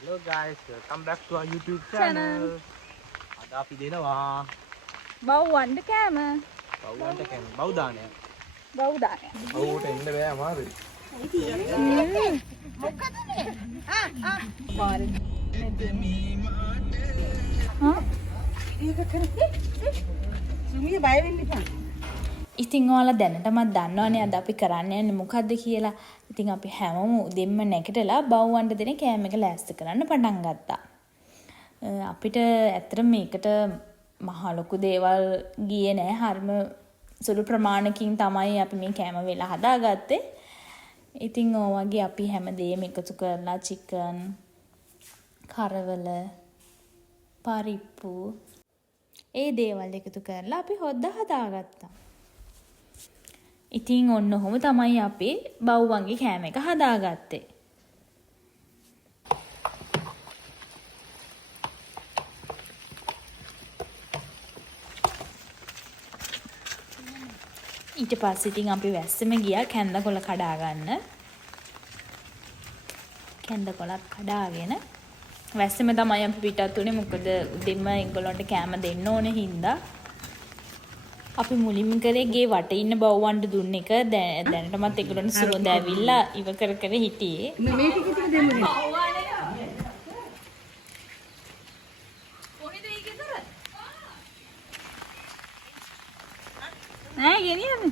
Hello guys, welcome back to our YouTube channel. අද අපි දෙනවා බව්වන්ට කෑම. බව්වන්ට කෑම. බව් දානයක්. බව් දානයක්. බව්වට එන්න බෑ අමාරුයි. මොකද මේ? පාරේ. ඒක කරේ. සුමිය බය වෙන්න එපා. ඉතින් ඔයාලා දැනටමත් දන්නවනේ අද අපි කරන්න යන්නේ මොකද්ද කියලා. ඉතින් අපි හැමෝම උදෙන්ම නැගිටලා බව්වන්ට දෙන කෑම එක ලෑස්ති කරන්න පටන් ගත්තා. අපිට ඇත්තට මේකට මහ ලොකු දේවල් ගියේ නෑ. හරිම සුළු ප්‍රමාණකින් තමයි අපි මේ කෑම වෙලා හදාගත්තේ. ඉතින් ඔය වගේ අපි හැමදේම එකතු කරලා චිකන්, කරවල, පරිප්පු ඒ දේවල් එකතු කරලා අපි හොද්දා හදාගත්තා. ඉතින් ඔන්න ඔහොම තමයි අපි බව්වන්ගේ කෑම එක හදාගත්තේ. ඊට පස්සේ ඉතින් අපි වැස්සෙම ගියා කැන්දකොළ කඩා ගන්න. කැන්දකොළත් කඩාගෙන වැස්සෙම තමයි අපි පිටත් උනේ. මොකද උදෙන්ම ඒගොල්ලන්ට කෑම දෙන්න ඕනේ හින්දා. අපි මුලින්ම කරේ ගේ වටේ ඉන්න බව්වන්ට දුන්න එක. දැනටමත් ඒගොල්ලන්ට සුවඳ ඇවිල්ලා ඉව කර කර හිටියේ. මේ ටික ටික දෙන්න. නෑ ගෙනියන්න.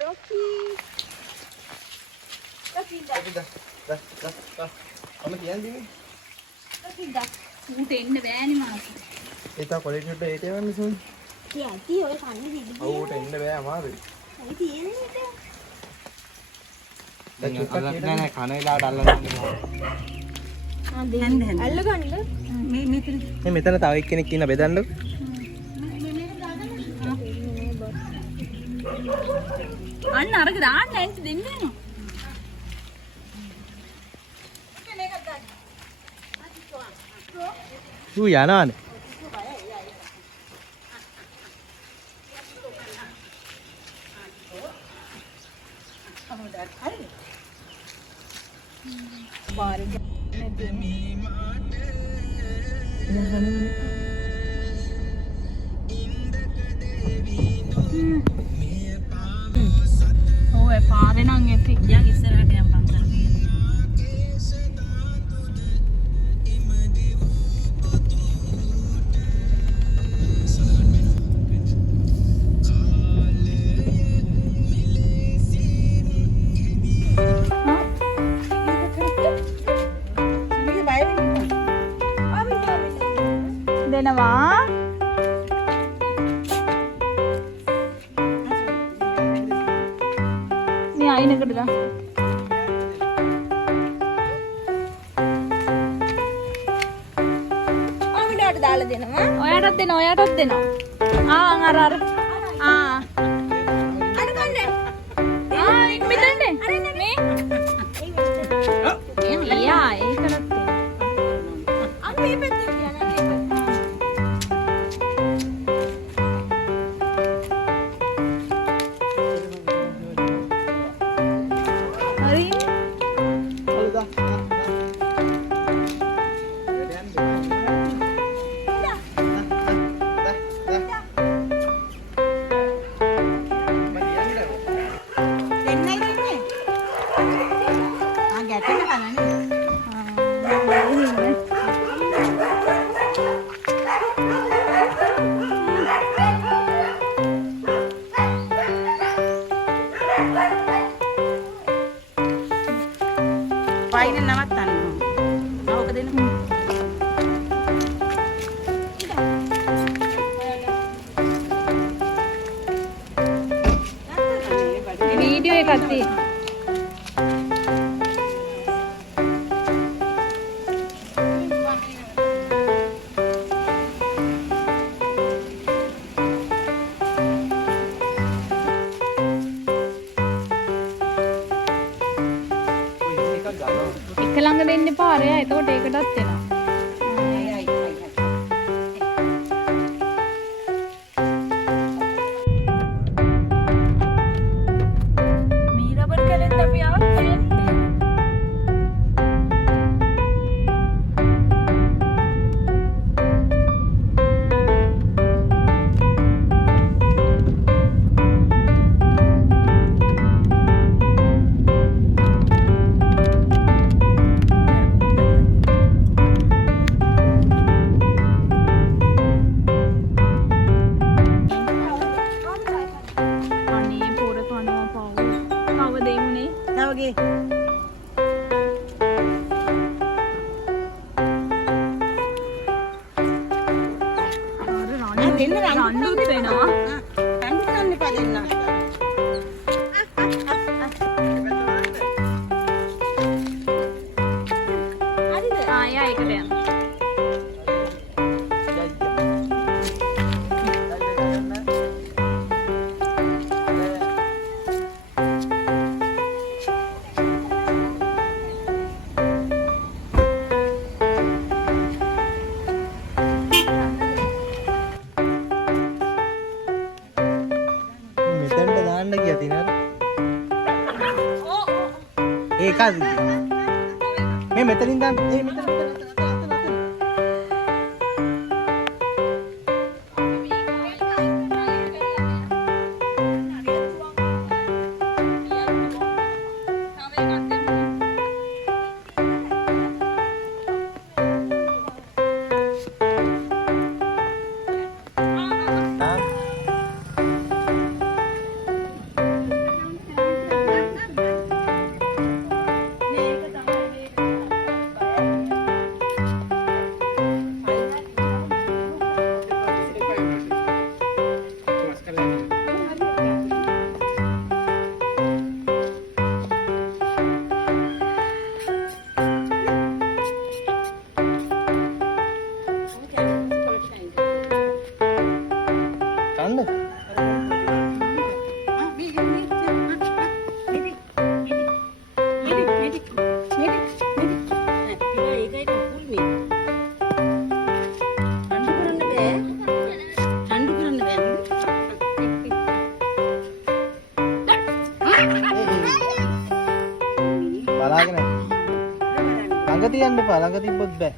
රොකි. මම කියන්නේ ඌට එන්න බෑනේ මාස. ඒතා කොලෙට්ට ඒට යවන්න සෝනි. කියන්ති ඔය කන්නේ දිදි. ඔව් ඌට එන්න බෑ අමාරුයි. ඔය තියෙන්නේ නේද? දැන් අල්ලන්න නෑ කන වෙලාවට අල්ලන්න ඕනේ. අල්ල ගන්න. මේ මෙතන. මේ මෙතන තව එක්කෙනෙක් ඉන්න බෙදන්නකො. අන්න අරක දාන්න නැන්ට දෙන්න වෙනවා. ඌ යනවානේ. ඔය පාරේ නම් ඇති. යන් ඉස්සරහට යන් පන්සල. දෙනවා. මේ අයිනකට දා. ආමිඩාට දාලා දෙනවා. ඔයාටත් දෙනවා. අර අර. අර කන්නේ. මෙතනනේ. මේ. යා ඒකටත් දෙනවා. අපි මේ පැත්තේ කියන්නේ මේ හරි. දෙන්නයි දෙන්නේ. ගැටෙන්න කනනේ. පයින් නවත්තන්න ඕන. ඕක දෙන්න. වීඩියෝ එකක් තියෙනවා. එක ළඟ දෙන්න එපා. අරයා එතකොට ඒකටත් එනවා. මීරබර් කැලෙත් අපි ආවත් නේ. තවගේ. දෙන්න රණ්ඩුත් වෙනවා. රණ්ඩු කරන්න එපා දෙන්න. ආයෙ එකට යන්න. මෙතෙන්ට දාන්න ගියා තිනාර. ඒකද? මේ මෙතනින් දාන්න. මෙතන. බලාගෙන ළඟ තියන්න එපා ළඟ තිබ්බොත් බෑ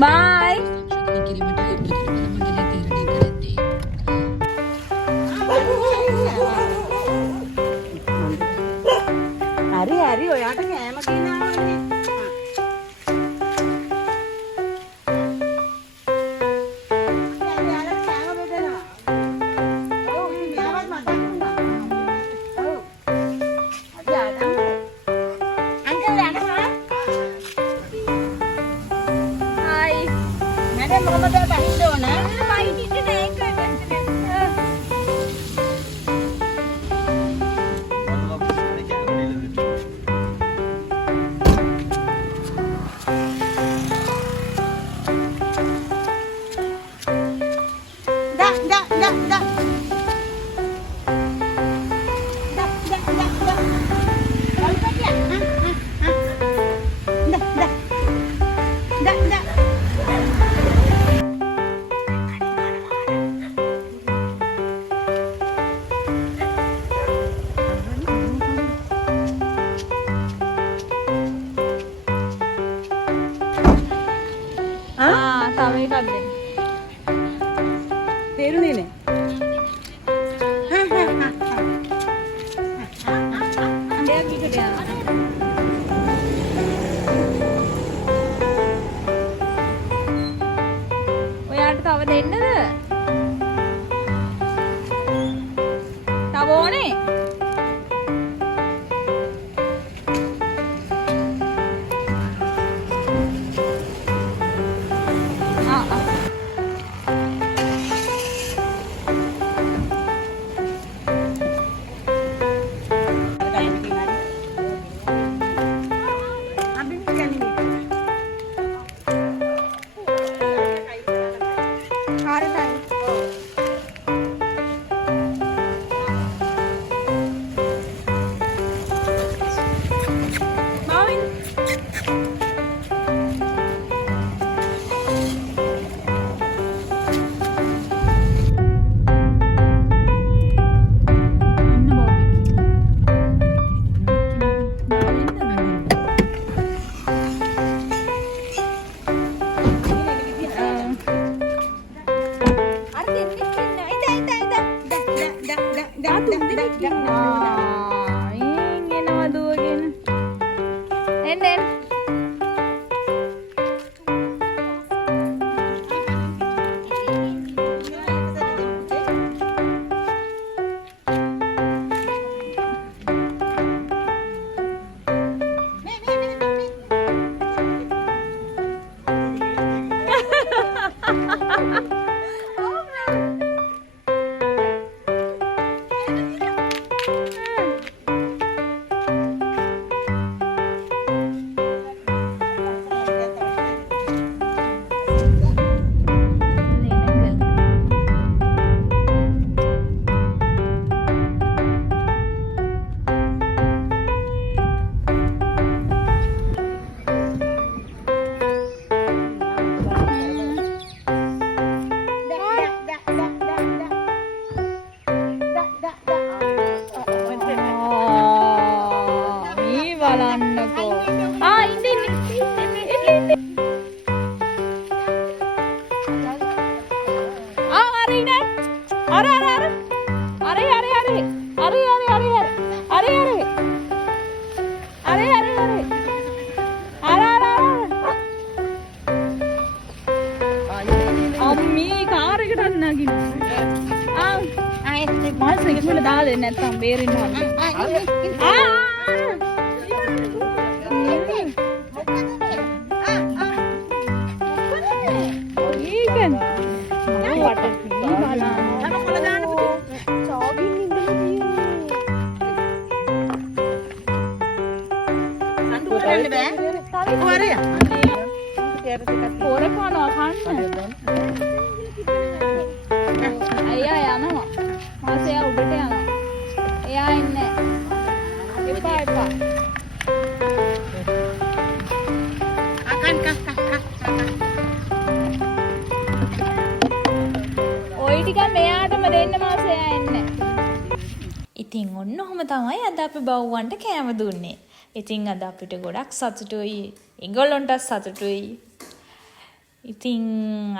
Bye. හරි හරි ඔයාට කෑම ගෙනාවනේ. තව එකක් දෙන්න. තේරුණේ නේ? දෙයක් විතර යනවා. ඔයාට තව දෙන්නද? තව ඕනේ? ඉතින් ඔන්න ඔහොම තමයි අද අපි බව්වන්ට කෑම දුන්නේ. ඉතින් අද අපිට ගොඩක් සතුටුයි. ඒගොල්ලන්ට සතුටුයි. ඉතින්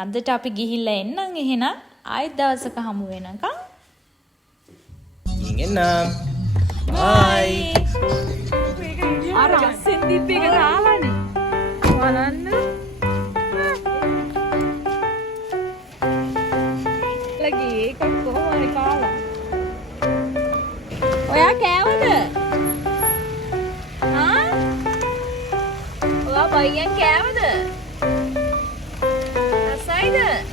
අදට අපි ගිහිල්ලා එන්නම් එහෙනම් ආයෙත් දවසක හමු වෙනකම්. එන්නම්. බයි. අර අස්සෙන් දීප් එක දාලානේ. බලන්න. ලගි ඒක කොහොමද කාලා? ඔයා කෑවද? ආ? ඔයා බයියන් කෑවද? රසයිද?